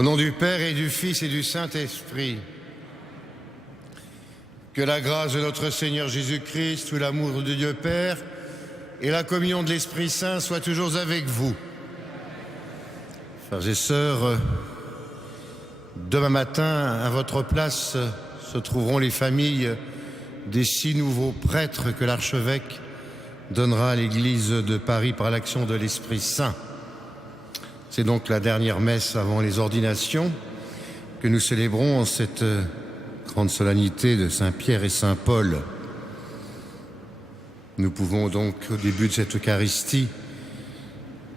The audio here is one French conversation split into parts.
Au nom du Père et du Fils et du Saint-Esprit, que la grâce de notre Seigneur Jésus-Christ, tout l'amour de Dieu Père et la communion de l'Esprit Saint soient toujours avec vous. Frères et sœurs, demain matin, à votre place, se trouveront les familles des 6 nouveaux prêtres que l'archevêque donnera à l'église de Paris par l'action de l'Esprit Saint. C'est donc la dernière messe avant les ordinations que nous célébrons en cette grande solennité de Saint-Pierre et Saint-Paul. Nous pouvons donc, au début de cette Eucharistie,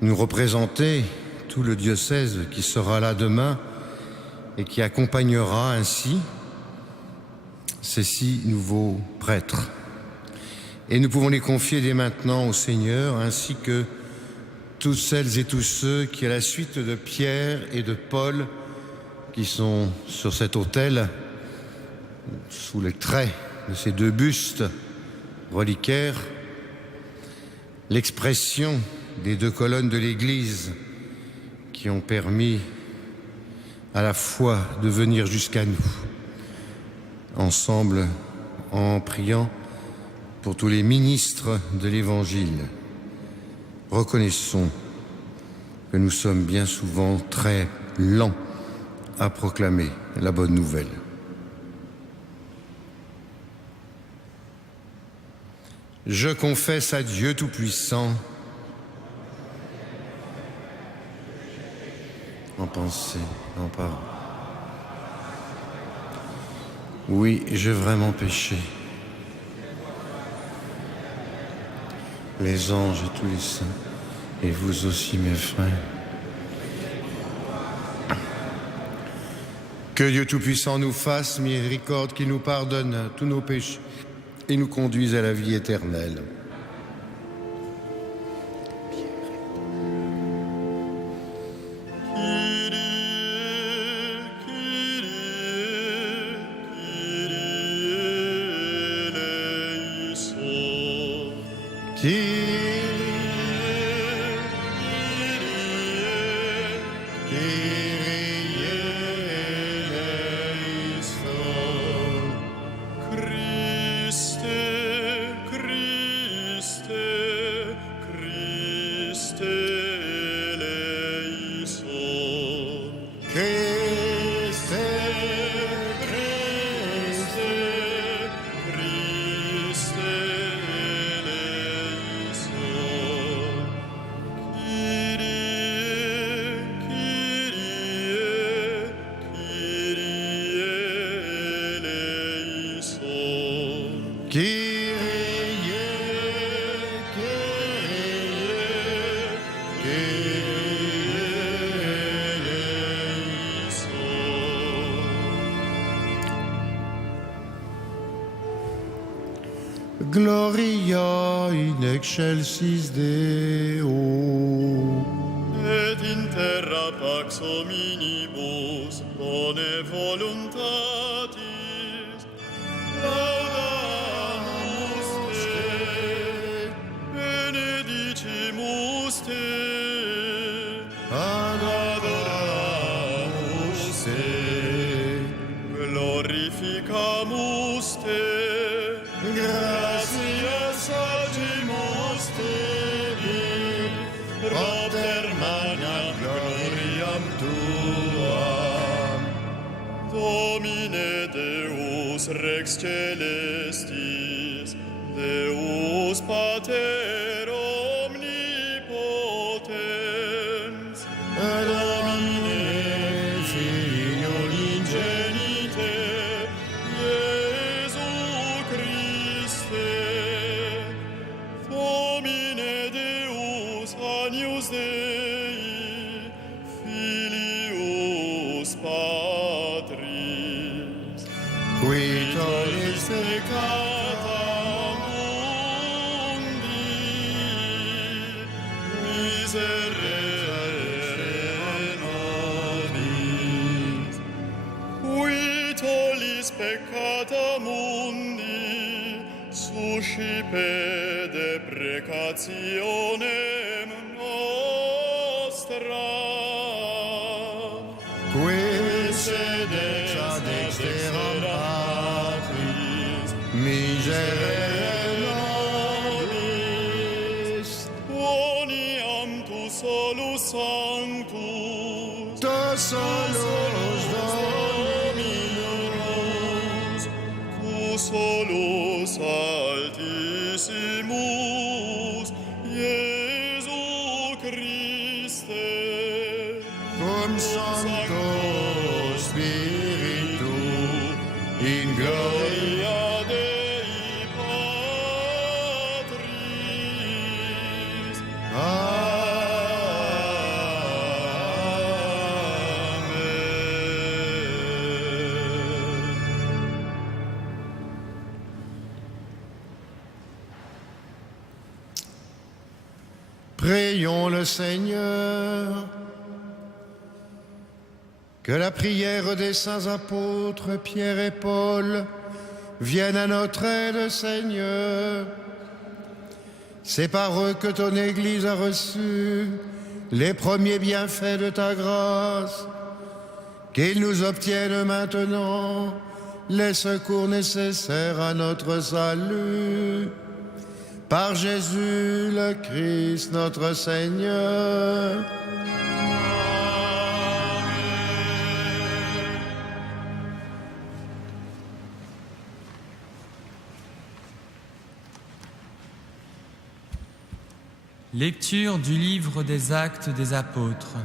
nous représenter tout le diocèse qui sera là demain et qui accompagnera ainsi ces 6 nouveaux prêtres. Et nous pouvons les confier dès maintenant au Seigneur, ainsi que toutes celles et tous ceux qui, à la suite de Pierre et de Paul, qui sont sur cet autel, sous les traits de ces 2 bustes reliquaires, l'expression des 2 colonnes de l'Église qui ont permis à la fois de venir jusqu'à nous, ensemble en priant pour tous les ministres de l'Évangile. Reconnaissons que nous sommes bien souvent très lents à proclamer la bonne nouvelle. Je confesse à Dieu Tout-Puissant, en pensée, en parole. Oui, j'ai vraiment péché. Les anges et tous les saints, et vous aussi, mes frères. Que Dieu Tout-Puissant nous fasse miséricorde, qu'il nous pardonne tous nos péchés et nous conduise à la vie éternelle. Gloria in excelsis Deo. Et in terra pax hominibus bone voluntatis laudamus te, benedicimus te, adoramus te, glorificamus te, gratias agimus tebi, propter magnam gloriam tuam. Domine Deus Rex Celestis, Deus Pater omnipotens, Domine Filium ingenite, Iesu Christe, Domine Deus Agnus Dei, Filius Patris, Qui tollis peccata mundi, miserere nobis. Qui tollis peccata mundi, suscipe deprecationem nostram. qui Miserere nobis, Quoniam tu solus sanctus, tu solus Dominus, tu solus altissimus, Iesu Christe, cum Sancto Spiritu, in gloria Dei Patris. Prions le Seigneur. Que la prière des saints apôtres Pierre et Paul vienne à notre aide, Seigneur. C'est par eux que ton Église a reçu les premiers bienfaits de ta grâce. Qu'ils nous obtiennent maintenant les secours nécessaires à notre salut. Par Jésus le Christ, notre Seigneur. Lecture du livre des Actes des Apôtres.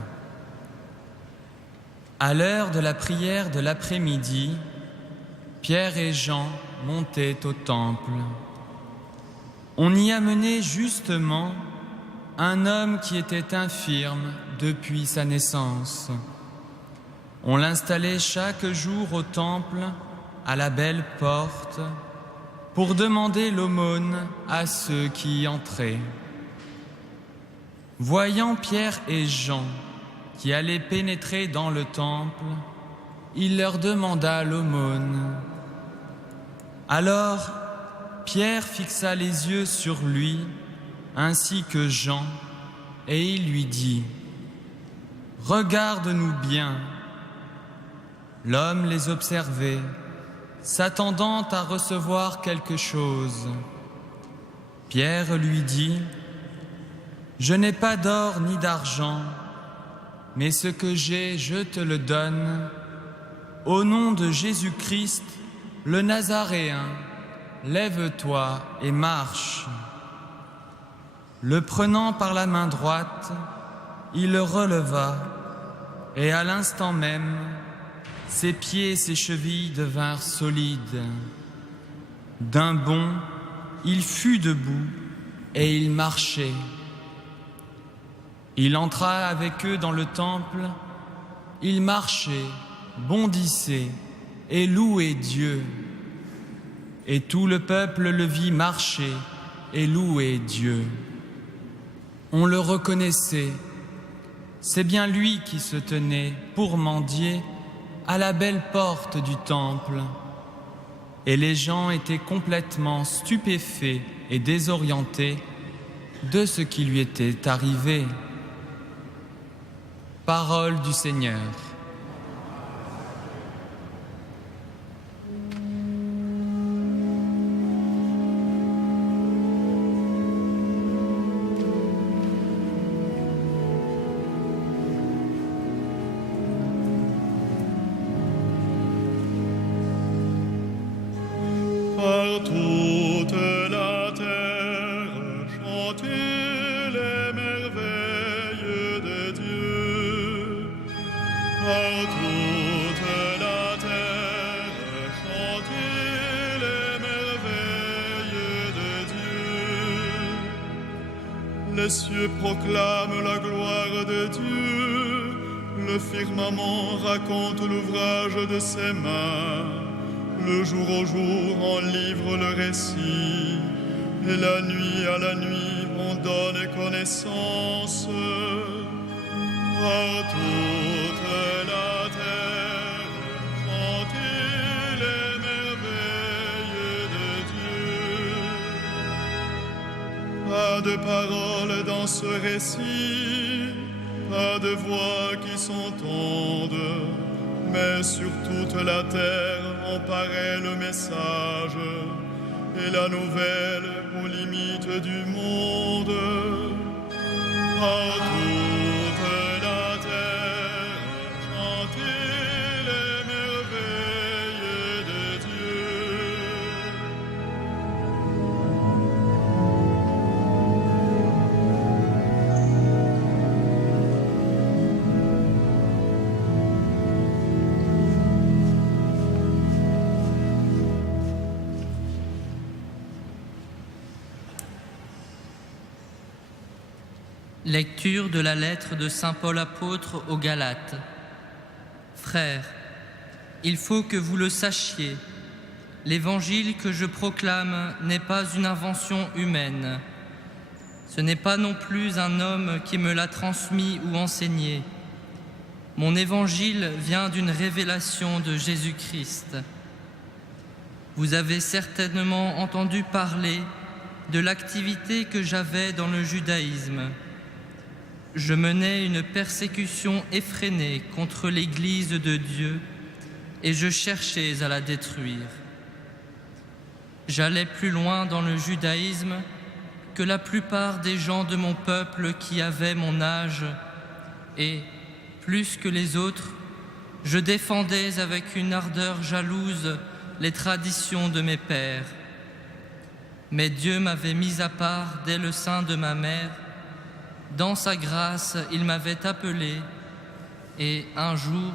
À l'heure de la prière de l'après-midi, Pierre et Jean montaient au temple. On y amenait justement un homme qui était infirme depuis sa naissance. On l'installait chaque jour au temple, à la belle porte, pour demander l'aumône à ceux qui y entraient. Voyant Pierre et Jean qui allaient pénétrer dans le temple, il leur demanda l'aumône. Alors, Pierre fixa les yeux sur lui, ainsi que Jean, et il lui dit : « Regarde-nous bien. » L'homme les observait, s'attendant à recevoir quelque chose. Pierre lui dit : « Je n'ai pas d'or ni d'argent, mais ce que j'ai, je te le donne. Au nom de Jésus-Christ, le Nazaréen, lève-toi et marche. » Le prenant par la main droite, il le releva, et à l'instant même, ses pieds et ses chevilles devinrent solides. D'un bond, il fut debout et il marchait. Il entra avec eux dans le temple, il marchait, bondissait et louait Dieu. Et tout le peuple le vit marcher et louer Dieu. On le reconnaissait, c'est bien lui qui se tenait pour mendier à la belle porte du temple. Et les gens étaient complètement stupéfaits et désorientés de ce qui lui était arrivé. Parole du Seigneur. Par toute la terre, chantez les merveilles de Dieu. Par toute la terre, chantez les merveilles de Dieu. Les cieux proclament la gloire de Dieu, le firmament raconte l'ouvrage de ses mains. Le jour au jour, on livre le récit, et la nuit à la nuit, on donne connaissance. Par toute la terre, chantez les merveilles de Dieu. Pas de paroles dans ce récit, pas de voix qui s'entendent, mais sur toute la terre, on paraît le message et la nouvelle aux limites du monde. Par toute la terre, chantez les merveilles de Dieu. Lecture de la lettre de saint Paul apôtre aux Galates. Frères, il faut que vous le sachiez, l'évangile que je proclame n'est pas une invention humaine. Ce n'est pas non plus un homme qui me l'a transmis ou enseigné. Mon évangile vient d'une révélation de Jésus-Christ. Vous avez certainement entendu parler de l'activité que j'avais dans le judaïsme. Je menais une persécution effrénée contre l'Église de Dieu et je cherchais à la détruire. J'allais plus loin dans le judaïsme que la plupart des gens de mon peuple qui avaient mon âge et, plus que les autres, je défendais avec une ardeur jalouse les traditions de mes pères. Mais Dieu m'avait mis à part dès le sein de ma mère. Dans sa grâce, il m'avait appelé et un jour,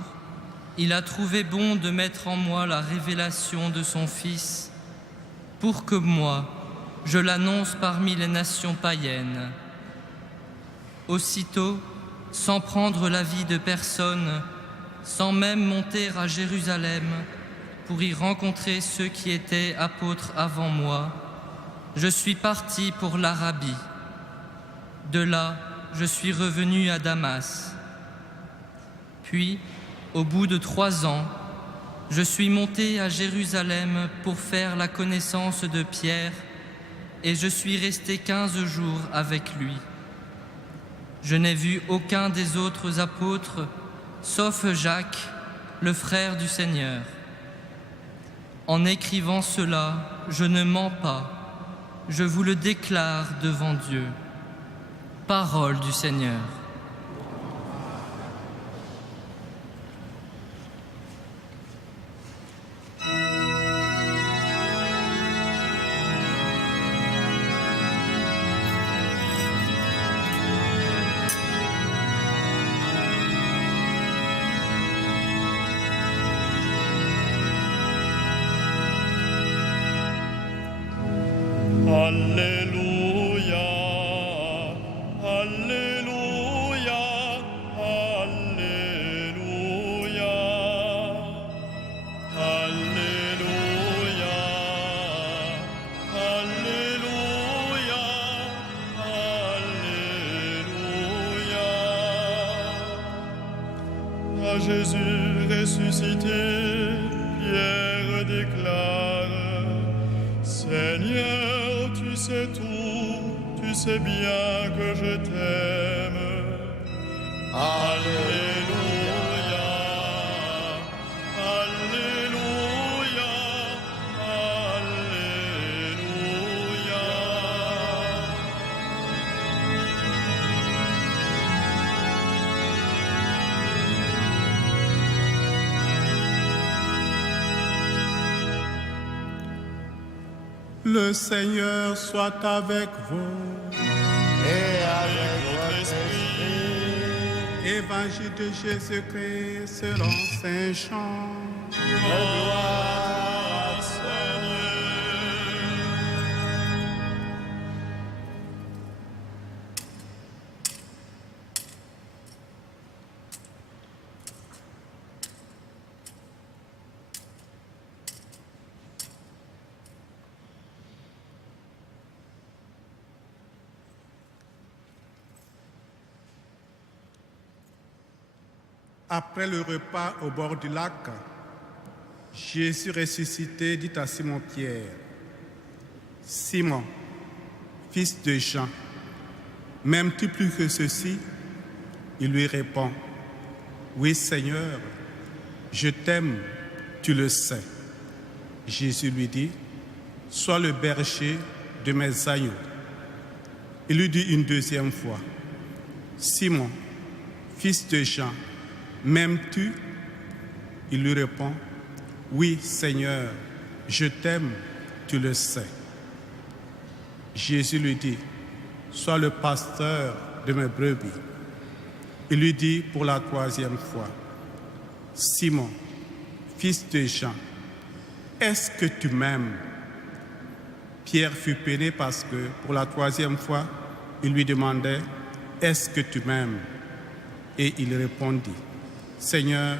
il a trouvé bon de mettre en moi la révélation de son Fils pour que moi, je l'annonce parmi les nations païennes. Aussitôt, sans prendre l'avis de personne, sans même monter à Jérusalem pour y rencontrer ceux qui étaient apôtres avant moi, je suis parti pour l'Arabie. De là, je suis revenu à Damas. Puis, au bout de 3 ans, je suis monté à Jérusalem pour faire la connaissance de Pierre et je suis resté 15 jours avec lui. Je n'ai vu aucun des autres apôtres, sauf Jacques, le frère du Seigneur. En écrivant cela, je ne mens pas, je vous le déclare devant Dieu. Parole du Seigneur. Alléluia, Alléluia, Alléluia, Alléluia, Alléluia, Alléluia. À Jésus ressuscité, Pierre déclare: Seigneur, tu sais tout, tu sais bien que je t'aime. Alléluia, Alléluia, Alléluia. Le Seigneur soit avec vous. Et avec votre esprit. Évangile de Jésus-Christ selon Saint Jean. Gloire, Seigneur. Après le repas au bord du lac, Jésus ressuscité dit à Simon-Pierre: Simon, fils de Jean, m'aimes-tu plus que ceci? Il lui répond: Oui, Seigneur, je t'aime, tu le sais. Jésus lui dit: sois le berger de mes agneaux. Il lui dit une deuxième fois, Simon, fils de Jean, m'aimes-tu? Il lui répond, oui, Seigneur, je t'aime, tu le sais. Jésus lui dit, sois le pasteur de mes brebis. Il lui dit pour la troisième fois, Simon, fils de Jean, est-ce que tu m'aimes? Pierre fut peiné parce que, pour la troisième fois, il lui demandait, est-ce que tu m'aimes? Et il répondit, Seigneur,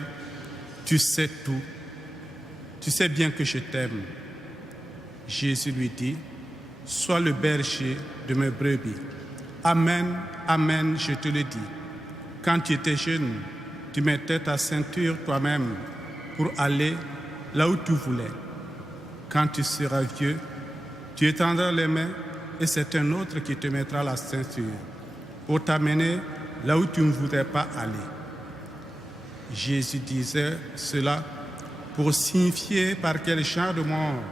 tu sais tout, tu sais bien que je t'aime. Jésus lui dit, sois le berger de mes brebis. Amen, amen, je te le dis. Quand tu étais jeune, tu mettais ta ceinture toi-même pour aller là où tu voulais. Quand tu seras vieux, tu étendras les mains et c'est un autre qui te mettra la ceinture pour t'amener là où tu ne voudrais pas aller. Jésus disait cela pour signifier par quel genre de mort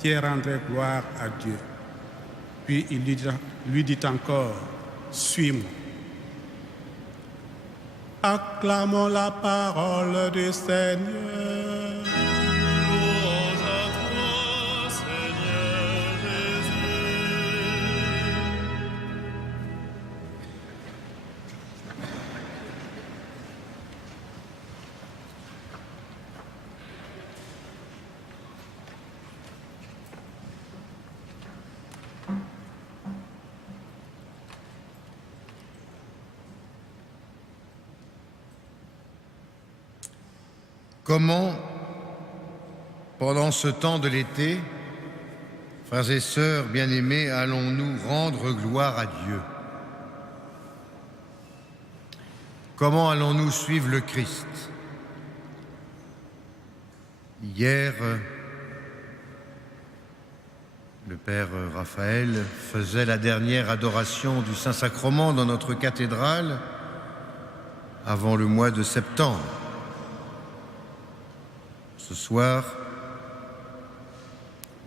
Pierre rendrait gloire à Dieu. Puis il lui dit encore, suis-moi. Acclamons la parole du Seigneur. Louange à toi, Seigneur Jésus. Comment, pendant ce temps de l'été, frères et sœurs bien-aimés, allons-nous rendre gloire à Dieu? Comment allons-nous suivre le Christ? Hier, le Père Raphaël faisait la dernière adoration du Saint-Sacrement dans notre cathédrale avant le mois de septembre. Ce soir,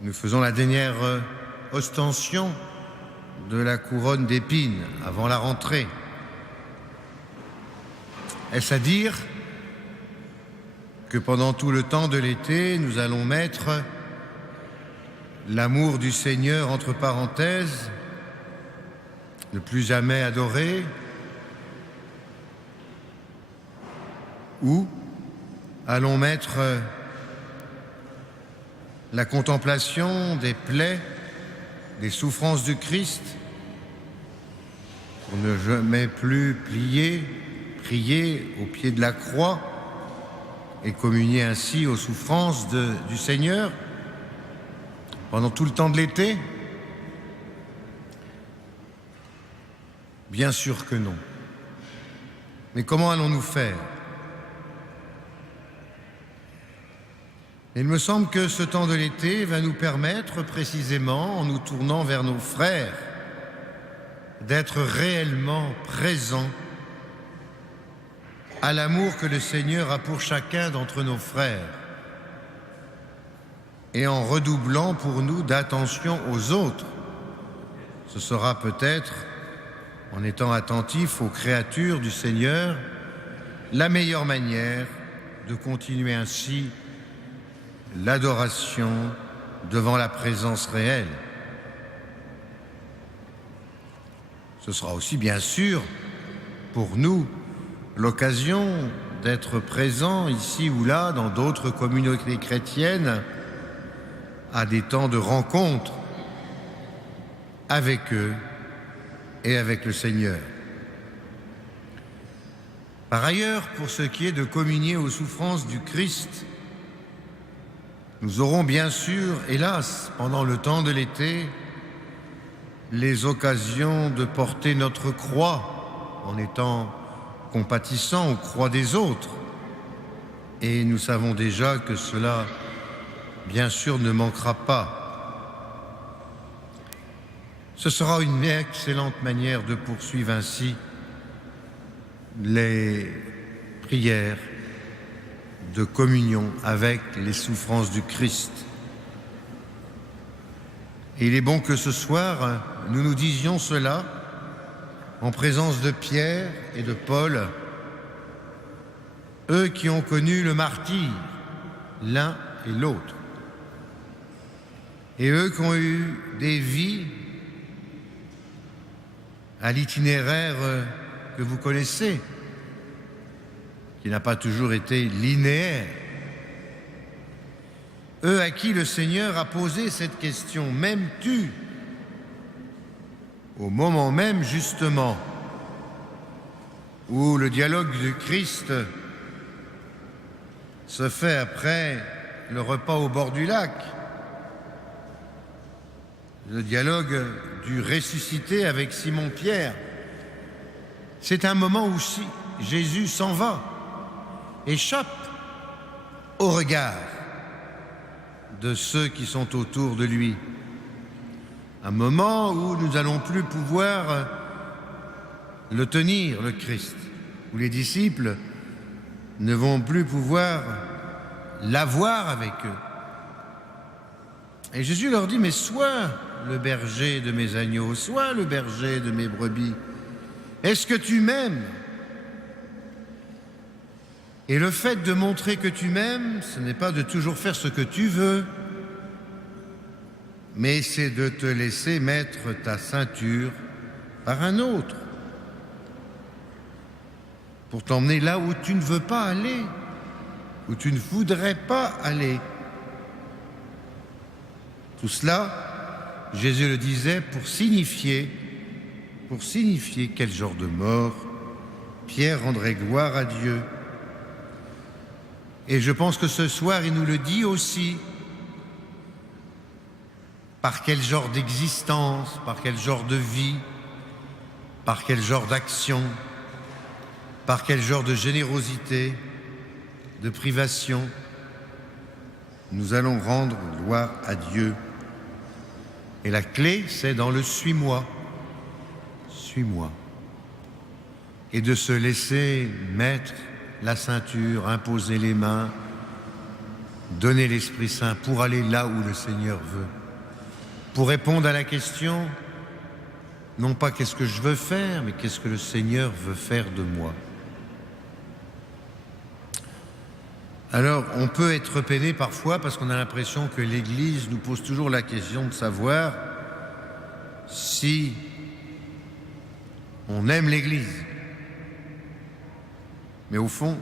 nous faisons la dernière ostension de la couronne d'épines avant la rentrée. Est-ce à dire que pendant tout le temps de l'été, nous allons mettre l'amour du Seigneur entre parenthèses, ne plus jamais adorer, ou allons mettre la contemplation des plaies, des souffrances du Christ, pour ne jamais plus prier au pied de la croix et communier ainsi aux souffrances du Seigneur pendant tout le temps de l'été? Bien sûr que non. Mais comment allons-nous faire? Il me semble que ce temps de l'été va nous permettre, précisément, en nous tournant vers nos frères, d'être réellement présents à l'amour que le Seigneur a pour chacun d'entre nos frères et en redoublant pour nous d'attention aux autres. Ce sera peut-être, en étant attentifs aux créatures du Seigneur, la meilleure manière de continuer ainsi l'adoration devant la présence réelle. Ce sera aussi, bien sûr, pour nous, l'occasion d'être présents ici ou là, dans d'autres communautés chrétiennes, à des temps de rencontre avec eux et avec le Seigneur. Par ailleurs, pour ce qui est de communier aux souffrances du Christ, nous aurons bien sûr, hélas, pendant le temps de l'été, les occasions de porter notre croix en étant compatissants aux croix des autres. Et nous savons déjà que cela, bien sûr, ne manquera pas. Ce sera une excellente manière de poursuivre ainsi les prières de communion avec les souffrances du Christ. Et il est bon que ce soir, nous nous disions cela en présence de Pierre et de Paul, eux qui ont connu le martyre, l'un et l'autre, et eux qui ont eu des vies à l'itinéraire que vous connaissez, qui n'a pas toujours été linéaire. Eux à qui le Seigneur a posé cette question, m'aimes-tu? Au moment même, justement, où le dialogue du Christ se fait après le repas au bord du lac, le dialogue du ressuscité avec Simon-Pierre. C'est un moment où Jésus s'en va, échappe au regard de ceux qui sont autour de lui. Un moment où nous n'allons plus pouvoir le tenir, le Christ, où les disciples ne vont plus pouvoir l'avoir avec eux. Et Jésus leur dit, mais sois le berger de mes agneaux, sois le berger de mes brebis. Est-ce que tu m'aimes? Et le fait de montrer que tu m'aimes, ce n'est pas de toujours faire ce que tu veux, mais c'est de te laisser mettre ta ceinture par un autre, pour t'emmener là où tu ne veux pas aller, où tu ne voudrais pas aller. Tout cela, Jésus le disait pour signifier quel genre de mort Pierre rendrait gloire à Dieu. Et je pense que ce soir, il nous le dit aussi. Par quel genre d'existence, par quel genre de vie, par quel genre d'action, par quel genre de générosité, de privation, nous allons rendre gloire à Dieu. Et la clé, c'est dans le suis-moi. Suis-moi. Et de se laisser mettre la ceinture, imposer les mains, donner l'Esprit Saint pour aller là où le Seigneur veut. Pour répondre à la question, non pas qu'est-ce que je veux faire, mais qu'est-ce que le Seigneur veut faire de moi. Alors, on peut être peiné parfois parce qu'on a l'impression que l'Église nous pose toujours la question de savoir si on aime l'Église. Mais au fond,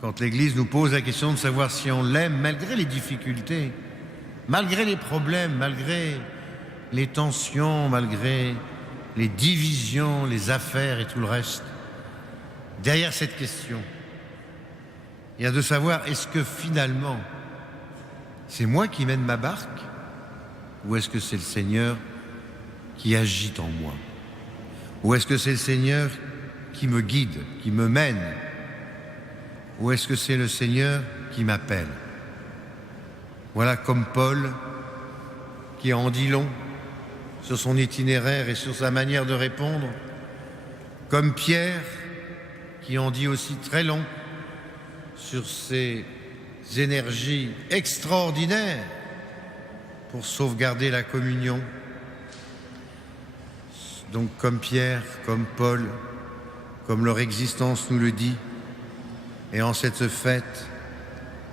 quand l'Église nous pose la question de savoir si on l'aime, malgré les difficultés, malgré les problèmes, malgré les tensions, malgré les divisions, les affaires et tout le reste, derrière cette question, il y a de savoir, est-ce que finalement, c'est moi qui mène ma barque ou est-ce que c'est le Seigneur qui agit en moi? Ou est-ce que c'est le Seigneur qui me guide, qui me mène? Ou est-ce que c'est le Seigneur qui m'appelle? Voilà comme Paul qui en dit long sur son itinéraire et sur sa manière de répondre, comme Pierre qui en dit aussi très long sur ses énergies extraordinaires pour sauvegarder la communion. Donc comme Pierre, comme Paul, comme leur existence nous le dit, et en cette fête,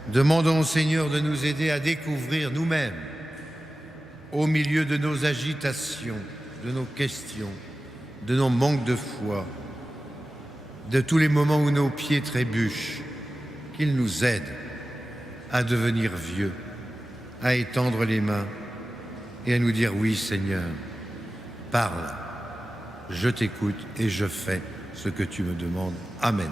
demandons au Seigneur de nous aider à découvrir nous-mêmes, au milieu de nos agitations, de nos questions, de nos manques de foi, de tous les moments où nos pieds trébuchent, qu'il nous aide à devenir vieux, à étendre les mains et à nous dire oui Seigneur, parle, je t'écoute et je fais ce que tu me demandes. Amen.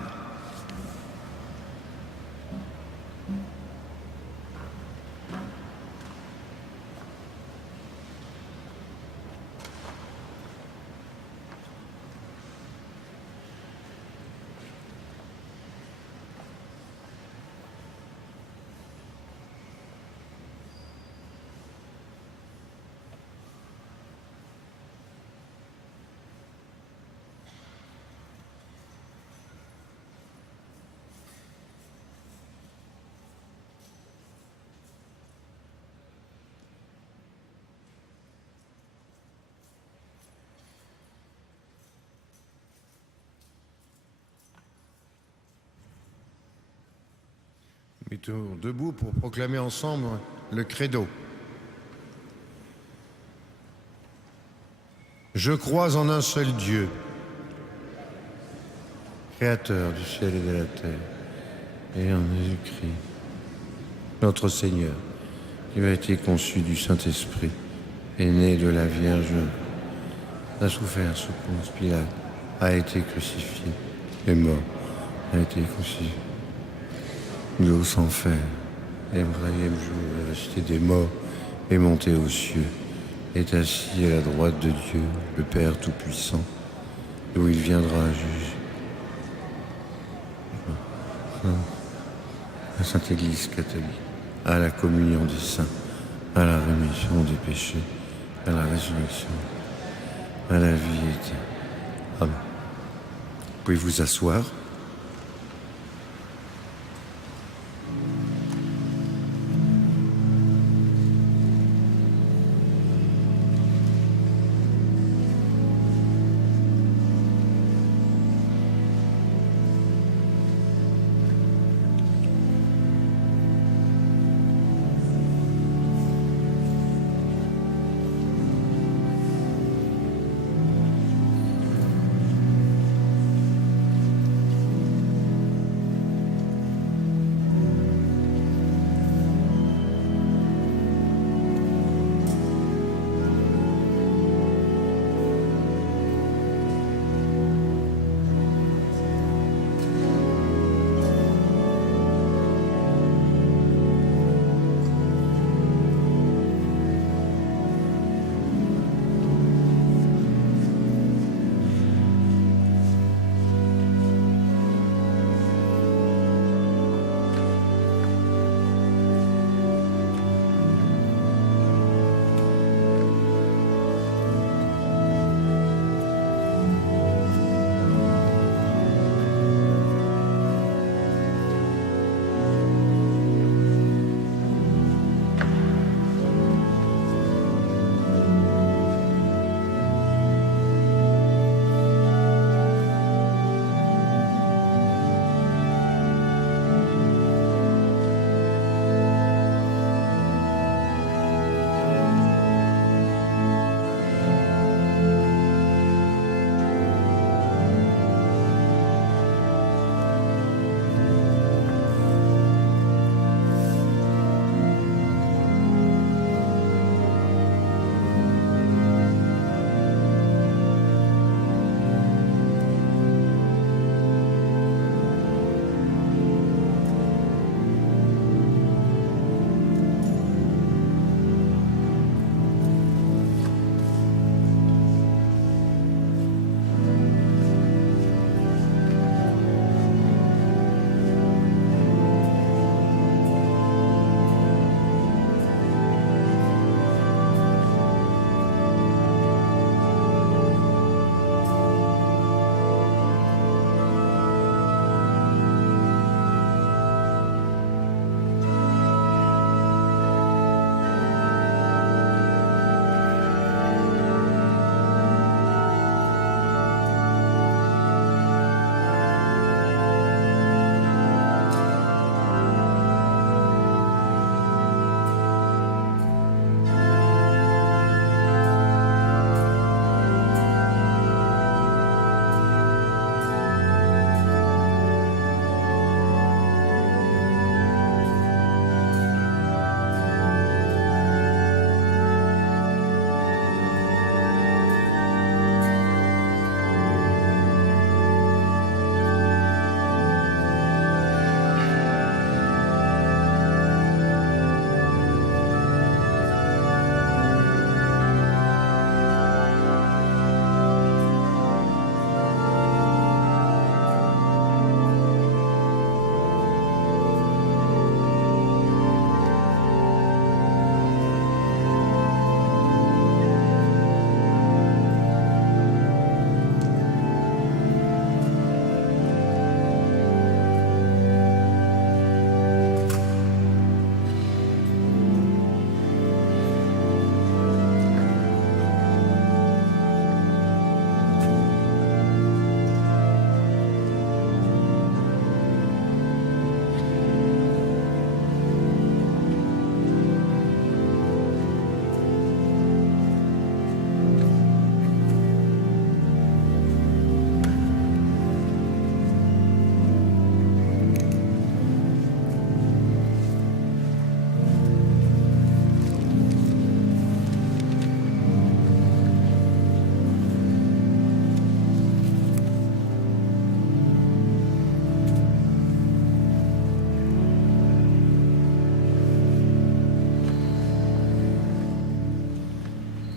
Mettons debout pour proclamer ensemble le credo. Je crois en un seul Dieu, créateur du ciel et de la terre, et en Jésus-Christ, notre Seigneur, qui a été conçu du Saint-Esprit, est né de la Vierge, a souffert sous Ponce Pilate, a été crucifié, est mort, a été crucifié, mis aux enfers, et le troisième jour, est ressuscité des morts, est monté aux cieux, est assis à la droite de Dieu, le Père Tout-Puissant, d'où il viendra juger la Sainte Église catholique, à la communion des saints, à la rémission des péchés, à la résurrection, à la vie éternelle. Amen. Vous pouvez vous asseoir.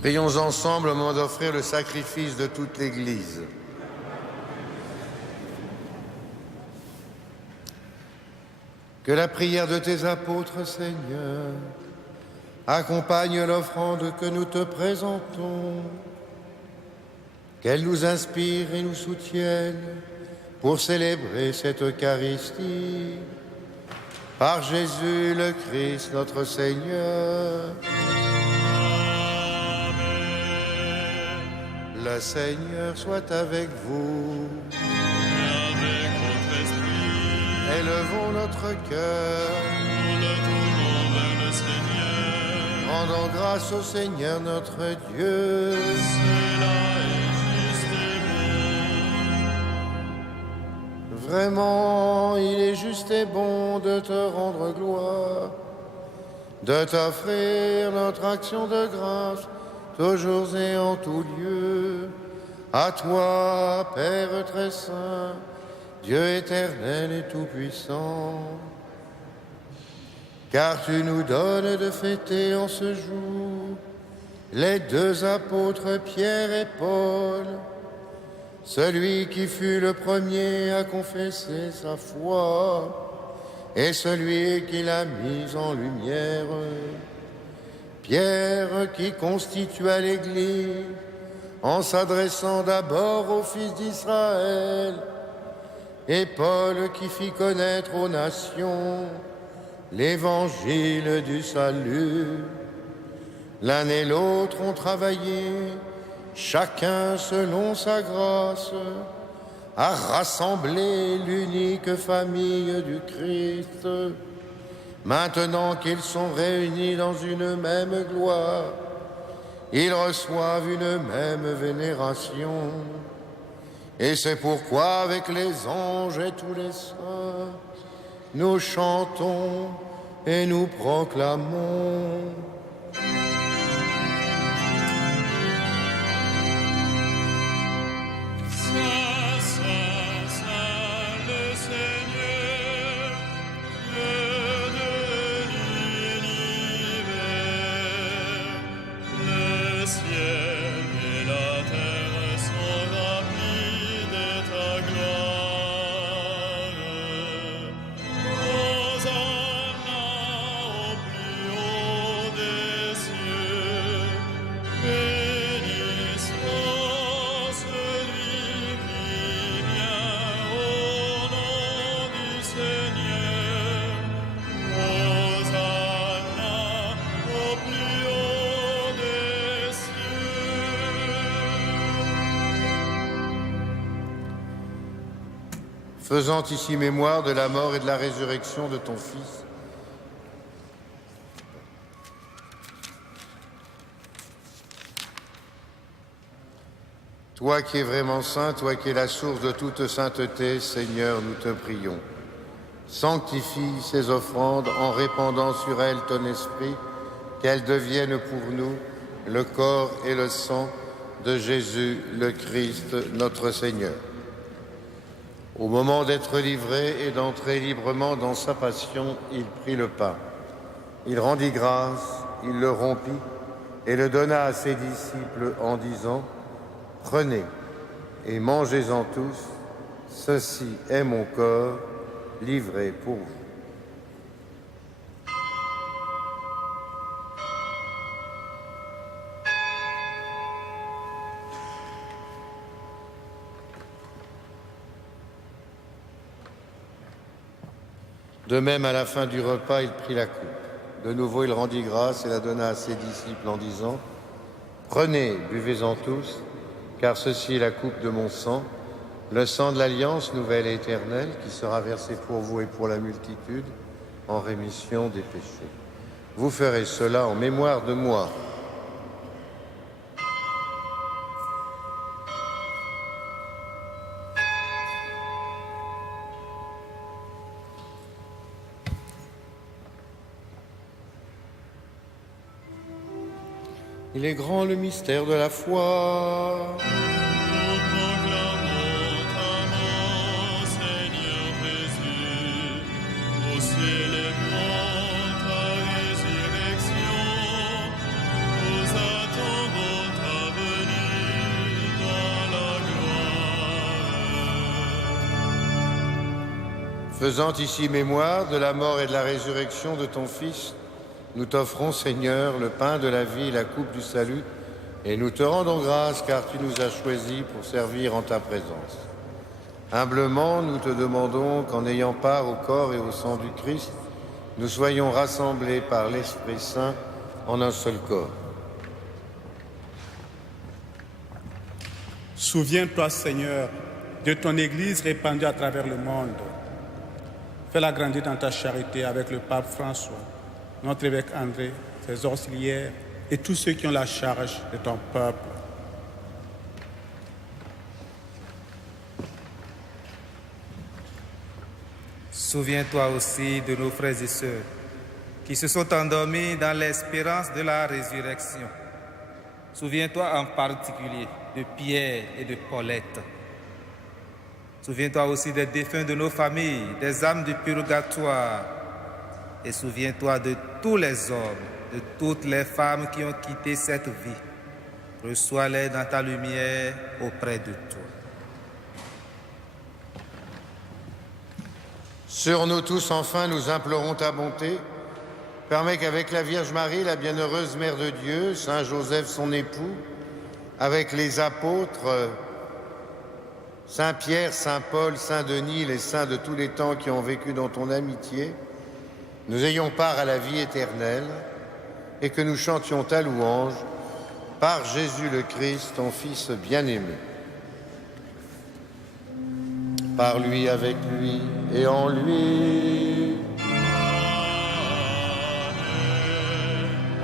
Prions ensemble au moment d'offrir le sacrifice de toute l'Église. Que la prière de tes apôtres, Seigneur, accompagne l'offrande que nous te présentons, qu'elle nous inspire et nous soutienne pour célébrer cette Eucharistie. Par Jésus le Christ, notre Seigneur. Le Seigneur soit avec vous. Et avec votre esprit, Élevons notre cœur. nous le tournons vers le Seigneur. Rendons grâce au Seigneur notre Dieu. Cela est juste et bon. Vraiment, il est juste et bon de te rendre gloire, de t'offrir notre action de grâce, toujours et en tout lieu. À toi, Père très saint, Dieu éternel et tout-puissant, car tu nous donnes de fêter en ce jour les deux apôtres Pierre et Paul, celui qui fut le premier à confesser sa foi et celui qui l'a mis en lumière. Pierre qui constitua l'Église en s'adressant d'abord aux fils d'Israël, et Paul qui fit connaître aux nations l'évangile du salut. L'un et l'autre ont travaillé, chacun selon sa grâce, à rassembler l'unique famille du Christ. Maintenant qu'ils sont réunis dans une même gloire, ils reçoivent une même vénération. Et c'est pourquoi avec les anges et tous les saints, nous chantons et nous proclamons. Saint, Saint, Saint, le Seigneur, Dieu de l'univers, le ciel et la terre sont remplis de ta gloire. Hosanna au plus haut des cieux, béni soit celui qui vient au nom du Seigneur. Hosanna au plus haut des cieux. Faisant ici mémoire de la mort et de la résurrection de ton Fils, toi qui es vraiment saint, toi qui es la source de toute sainteté, Seigneur, nous te prions. Sanctifie ces offrandes en répandant sur elles ton esprit, qu'elles deviennent pour nous le corps et le sang de Jésus le Christ, notre Seigneur. Au moment d'être livré et d'entrer librement dans sa passion, il prit le pain. Il rendit grâce, il le rompit et le donna à ses disciples en disant : « Prenez et mangez-en tous, ceci est mon corps livré pour vous. » De même, à la fin du repas, il prit la coupe. De nouveau, il rendit grâce et la donna à ses disciples en disant : « Prenez, buvez-en tous, car ceci est la coupe de mon sang, le sang de l'alliance nouvelle et éternelle qui sera versé pour vous et pour la multitude en rémission des péchés. Vous ferez cela en mémoire de moi. » Il est grand le mystère de la foi. Nous proclamons ta mort, Seigneur Jésus. Nous célébrons ta résurrection. Nous attendons Faisant ici mémoire de la mort et de la résurrection de ton Fils, nous t'offrons, Seigneur, le pain de la vie et la coupe du salut, et nous te rendons grâce car tu nous as choisis pour servir en ta présence. Humblement, nous te demandons qu'en ayant part au corps et au sang du Christ, nous soyons rassemblés par l'Esprit Saint en un seul corps. Souviens-toi, Seigneur, de ton Église répandue à travers le monde. Fais-la grandir dans ta charité avec le pape François, notre évêque André, ses auxiliaires et tous ceux qui ont la charge de ton peuple. Souviens-toi aussi de nos frères et sœurs qui se sont endormis dans l'espérance de la résurrection. Souviens-toi en particulier de Pierre et de Paulette. Souviens-toi aussi des défunts de nos familles, des âmes du purgatoire. Et souviens-toi de tous les hommes, de toutes les femmes qui ont quitté cette vie. Reçois-les dans ta lumière auprès de toi. Sur nous tous, enfin, nous implorons ta bonté. Permets qu'avec la Vierge Marie, la bienheureuse Mère de Dieu, Saint Joseph, son époux, avec les apôtres, Saint Pierre, Saint Paul, Saint Denis, les saints de tous les temps qui ont vécu dans ton amitié, nous ayons part à la vie éternelle et que nous chantions ta louange par Jésus le Christ, ton Fils bien-aimé. Par lui, avec lui et en lui.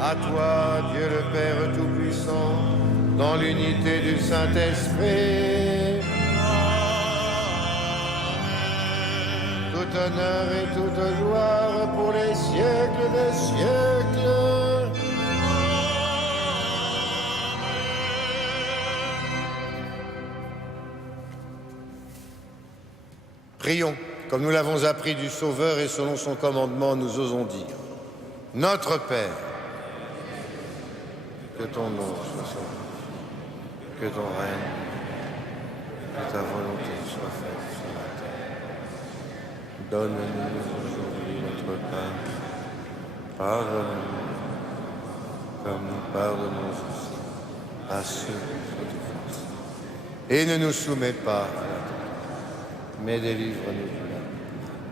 À toi, Dieu le Père Tout-Puissant, dans l'unité du Saint-Esprit, tout honneur et toute gloire pour les siècles des siècles. Prions, comme nous l'avons appris du Sauveur et selon son commandement, nous osons dire. Notre Père, que ton nom soit sanctifié, que ton règne, que ta volonté soit faite sur la terre. Donne-nous aujourd'hui notre pain. Pardonne-nous, comme nous pardonnons aussi à ceux qui nous offensent. Et ne nous soumets pas à la tentation, mais délivre-nous du mal.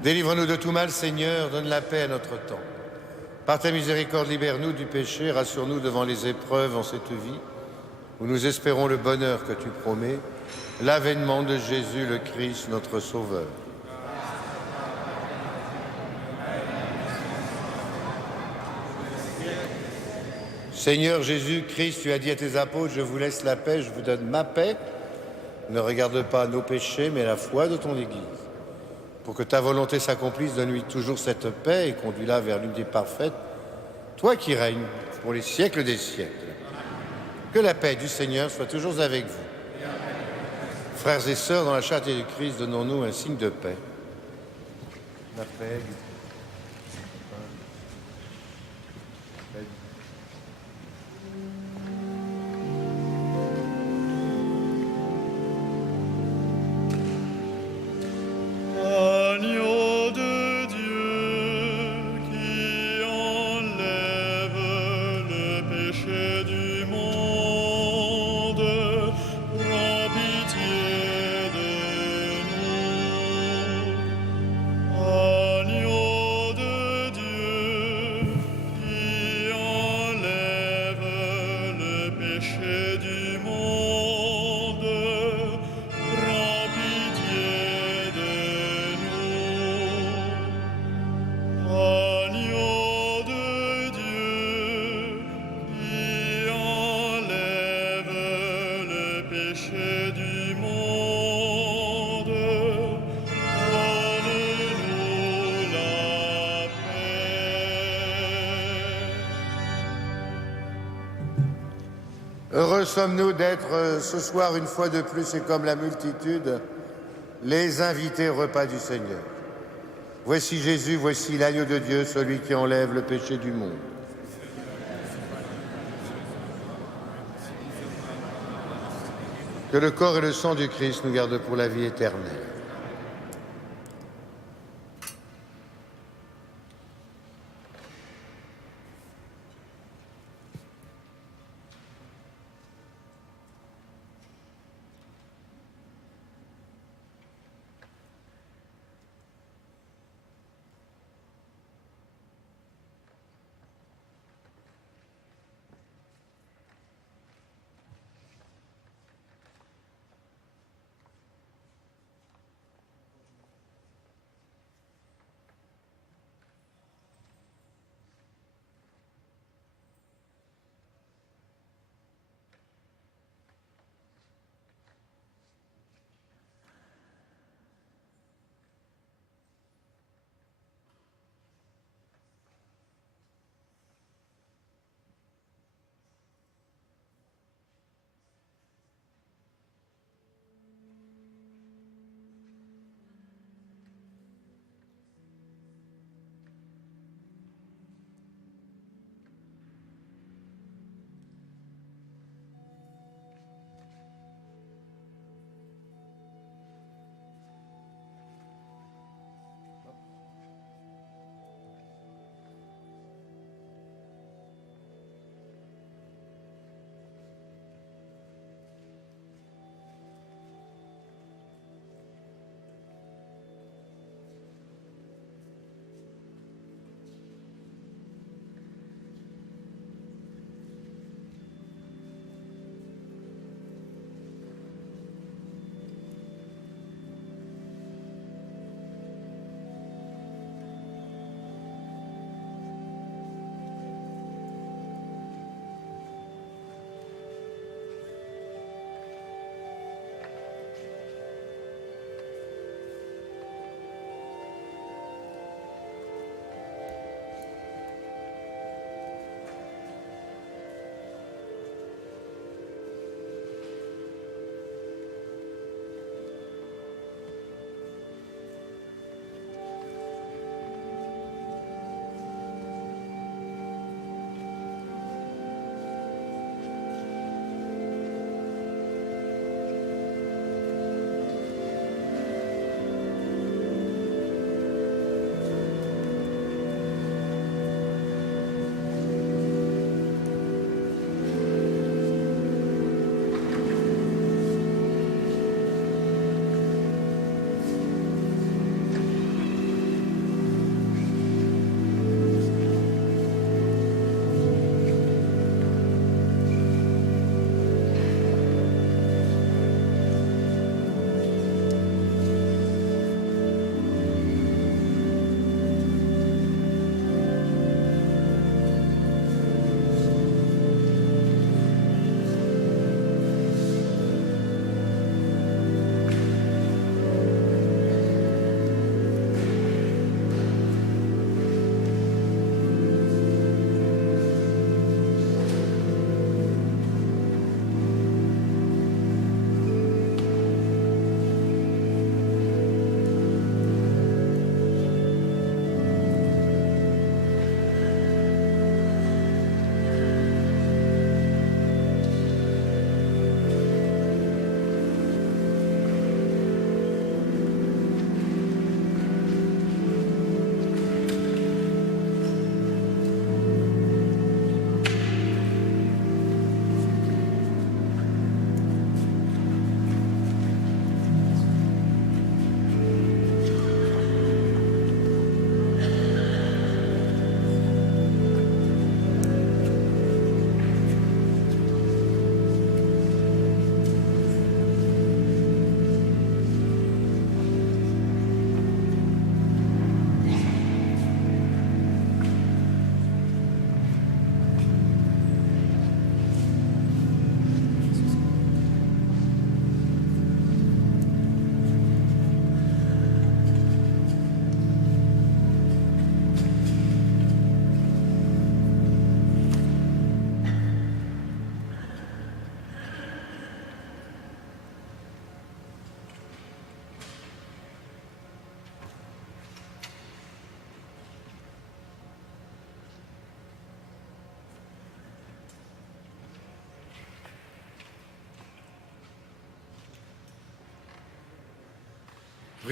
Délivre-nous de tout mal, Seigneur, donne la paix à notre temps. Par ta miséricorde, libère-nous du péché, rassure-nous devant les épreuves en cette vie, où nous espérons le bonheur que tu promets, l'avènement de Jésus le Christ, notre Sauveur. Seigneur Jésus-Christ, tu as dit à tes apôtres, je vous laisse la paix, je vous donne ma paix. Ne regarde pas nos péchés, mais la foi de ton Église. Pour que ta volonté s'accomplisse, donne-lui toujours cette paix et conduis-la vers l'unité parfaite, toi qui règnes pour les siècles des siècles. Que la paix du Seigneur soit toujours avec vous. Frères et sœurs, dans la charité du Christ, donnons-nous un signe de paix. La paix du Agneau de Dieu qui enlève le péché du monde, prends pitié de nous. Agneau de Dieu qui enlève le péché du monde, prends pitié de nous. Agneau de Dieu qui enlève le péché du monde, donne-nous la paix. Heureux sommes-nous d'être ce soir une fois de plus et comme la multitude, les invités au repas du Seigneur. Voici Jésus, voici l'agneau de Dieu, celui qui enlève le péché du monde. Que le corps et le sang du Christ nous gardent pour la vie éternelle.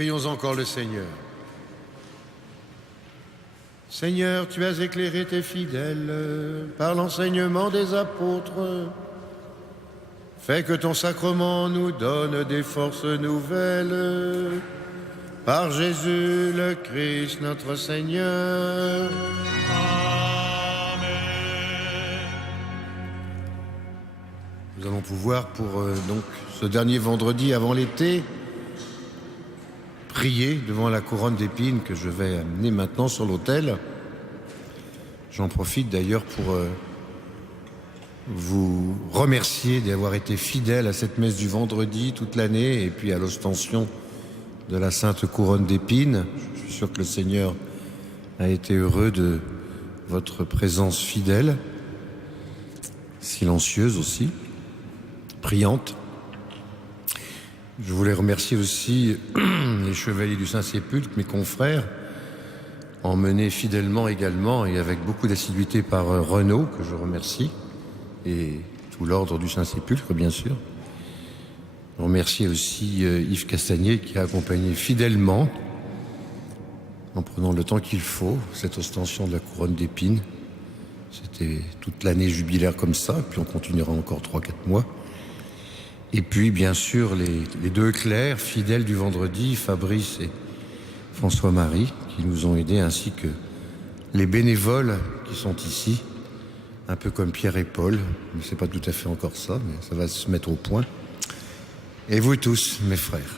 Prions encore le Seigneur. Seigneur, tu as éclairé tes fidèles par l'enseignement des apôtres. Fais que ton sacrement nous donne des forces nouvelles. Par Jésus le Christ, notre Seigneur. Amen. Nous allons pouvoir, pour donc ce dernier vendredi avant l'été, prier devant la couronne d'épines que je vais amener maintenant sur l'autel. J'en profite d'ailleurs pour vous remercier d'avoir été fidèles à cette messe du vendredi toute l'année et puis à l'ostension de la Sainte Couronne d'Épines. Je suis sûr que le Seigneur a été heureux de votre présence fidèle, silencieuse aussi, priante. Je voulais remercier aussi les chevaliers du Saint-Sépulcre, mes confrères, emmenés fidèlement également et avec beaucoup d'assiduité par Renaud, que je remercie, et tout l'ordre du Saint-Sépulcre, bien sûr. Je remercie aussi Yves Castagnier qui a accompagné fidèlement, en prenant le temps qu'il faut, cette ostension de la couronne d'épines. C'était toute l'année jubilaire comme ça, et puis on continuera encore 3-4 mois. Et puis, bien sûr, les deux clercs fidèles du vendredi, Fabrice et François-Marie, qui nous ont aidés, ainsi que les bénévoles qui sont ici, un peu comme Pierre et Paul. Mais c'est pas tout à fait encore ça, mais ça va se mettre au point. Et vous tous, mes frères.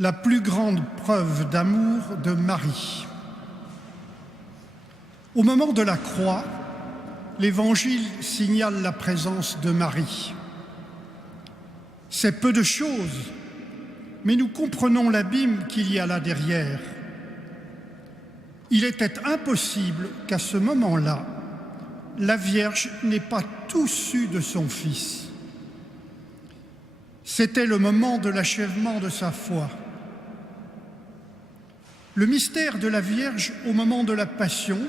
La plus grande preuve d'amour de Marie. Au moment de la croix, l'Évangile signale la présence de Marie. C'est peu de choses, mais nous comprenons l'abîme qu'il y a là derrière. Il était impossible qu'à ce moment-là, la Vierge n'ait pas tout su de son Fils. C'était le moment de l'achèvement de sa foi. Le mystère de la Vierge au moment de la Passion,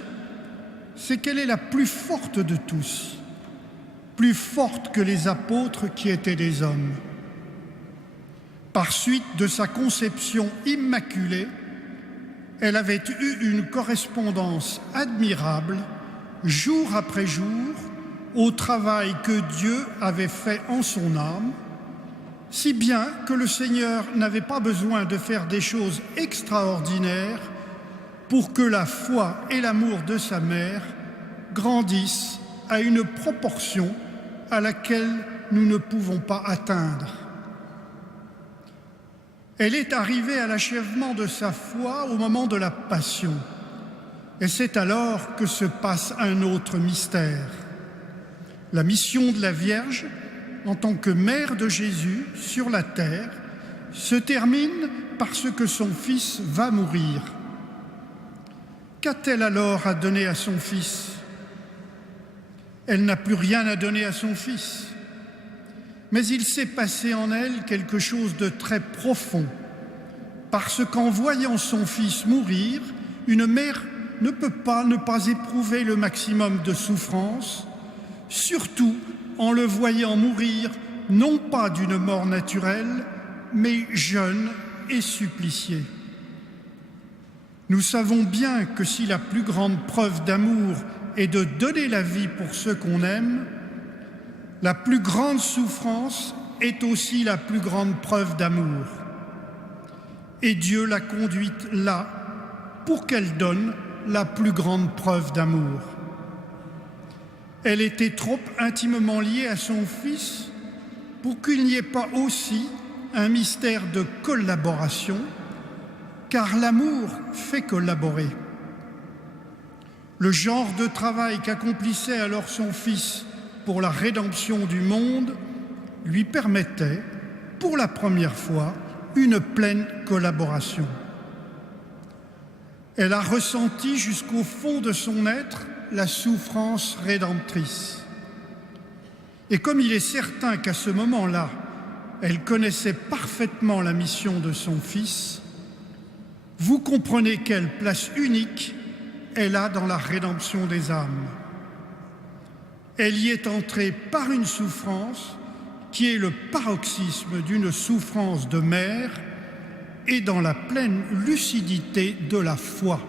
c'est qu'elle est la plus forte de tous, plus forte que les apôtres qui étaient des hommes. Par suite de sa conception immaculée, elle avait eu une correspondance admirable, jour après jour, au travail que Dieu avait fait en son âme, si bien que le Seigneur n'avait pas besoin de faire des choses extraordinaires pour que la foi et l'amour de sa mère grandissent à une proportion à laquelle nous ne pouvons pas atteindre. Elle est arrivée à l'achèvement de sa foi au moment de la Passion, et c'est alors que se passe un autre mystère. La mission de la Vierge, en tant que mère de Jésus sur la terre, se termine parce que son fils va mourir. Qu'a-t-elle alors à donner à son fils? Elle n'a plus rien à donner à son fils. Mais il s'est passé en elle quelque chose de très profond, parce qu'en voyant son fils mourir, une mère ne peut pas ne pas éprouver le maximum de souffrance, surtout en le voyant mourir non pas d'une mort naturelle, mais jeune et supplicié. Nous savons bien que si la plus grande preuve d'amour est de donner la vie pour ceux qu'on aime, la plus grande souffrance est aussi la plus grande preuve d'amour. Et Dieu l'a conduite là pour qu'elle donne la plus grande preuve d'amour. Elle était trop intimement liée à son Fils pour qu'il n'y ait pas aussi un mystère de collaboration, car l'amour fait collaborer. Le genre de travail qu'accomplissait alors son Fils pour la rédemption du monde lui permettait, pour la première fois, une pleine collaboration. Elle a ressenti jusqu'au fond de son être la souffrance rédemptrice. Et comme il est certain qu'à ce moment-là, elle connaissait parfaitement la mission de son Fils, vous comprenez quelle place unique elle a dans la rédemption des âmes. Elle y est entrée par une souffrance qui est le paroxysme d'une souffrance de mère et dans la pleine lucidité de la foi.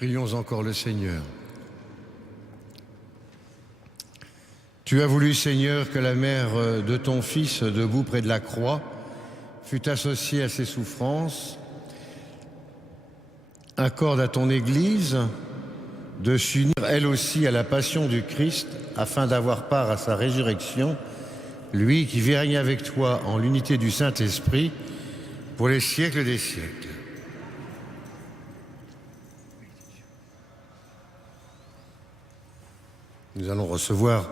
Prions encore le Seigneur. Tu as voulu, Seigneur, que la mère de ton Fils, debout près de la croix, fût associée à ses souffrances. Accorde à ton Église de s'unir elle aussi à la passion du Christ afin d'avoir part à sa résurrection, lui qui vit régner avec toi en l'unité du Saint-Esprit pour les siècles des siècles. Nous allons recevoir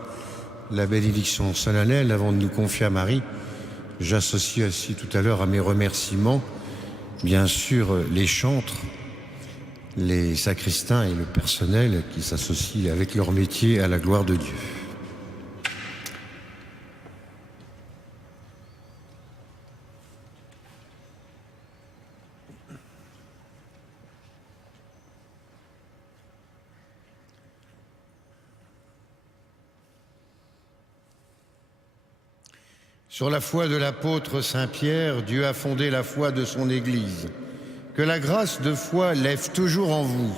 la bénédiction solennelle avant de nous confier à Marie. J'associe aussi tout à l'heure à mes remerciements, bien sûr, les chantres, les sacristains et le personnel qui s'associent avec leur métier à la gloire de Dieu. Sur la foi de l'apôtre Saint-Pierre, Dieu a fondé la foi de son Église. Que la grâce de foi lève toujours en vous.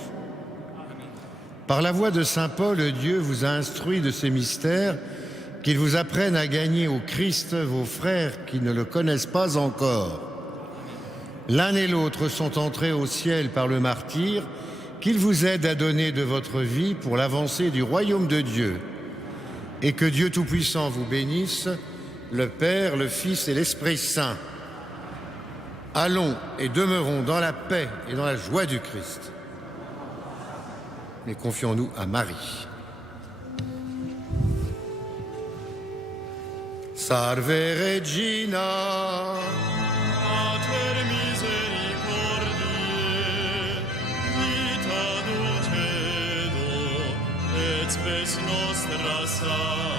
Par la voix de Saint Paul, Dieu vous a instruit de ces mystères, qu'il vous apprenne à gagner au Christ vos frères qui ne le connaissent pas encore. L'un et l'autre sont entrés au ciel par le martyre, qu'il vous aide à donner de votre vie pour l'avancée du royaume de Dieu. Et que Dieu Tout-Puissant vous bénisse, le Père, le Fils et l'Esprit Saint. Allons et demeurons dans la paix et dans la joie du Christ. Mais confions-nous à Marie. Salve Regina, Mater misericordiae, vita dulcedo, et spes nostra salve.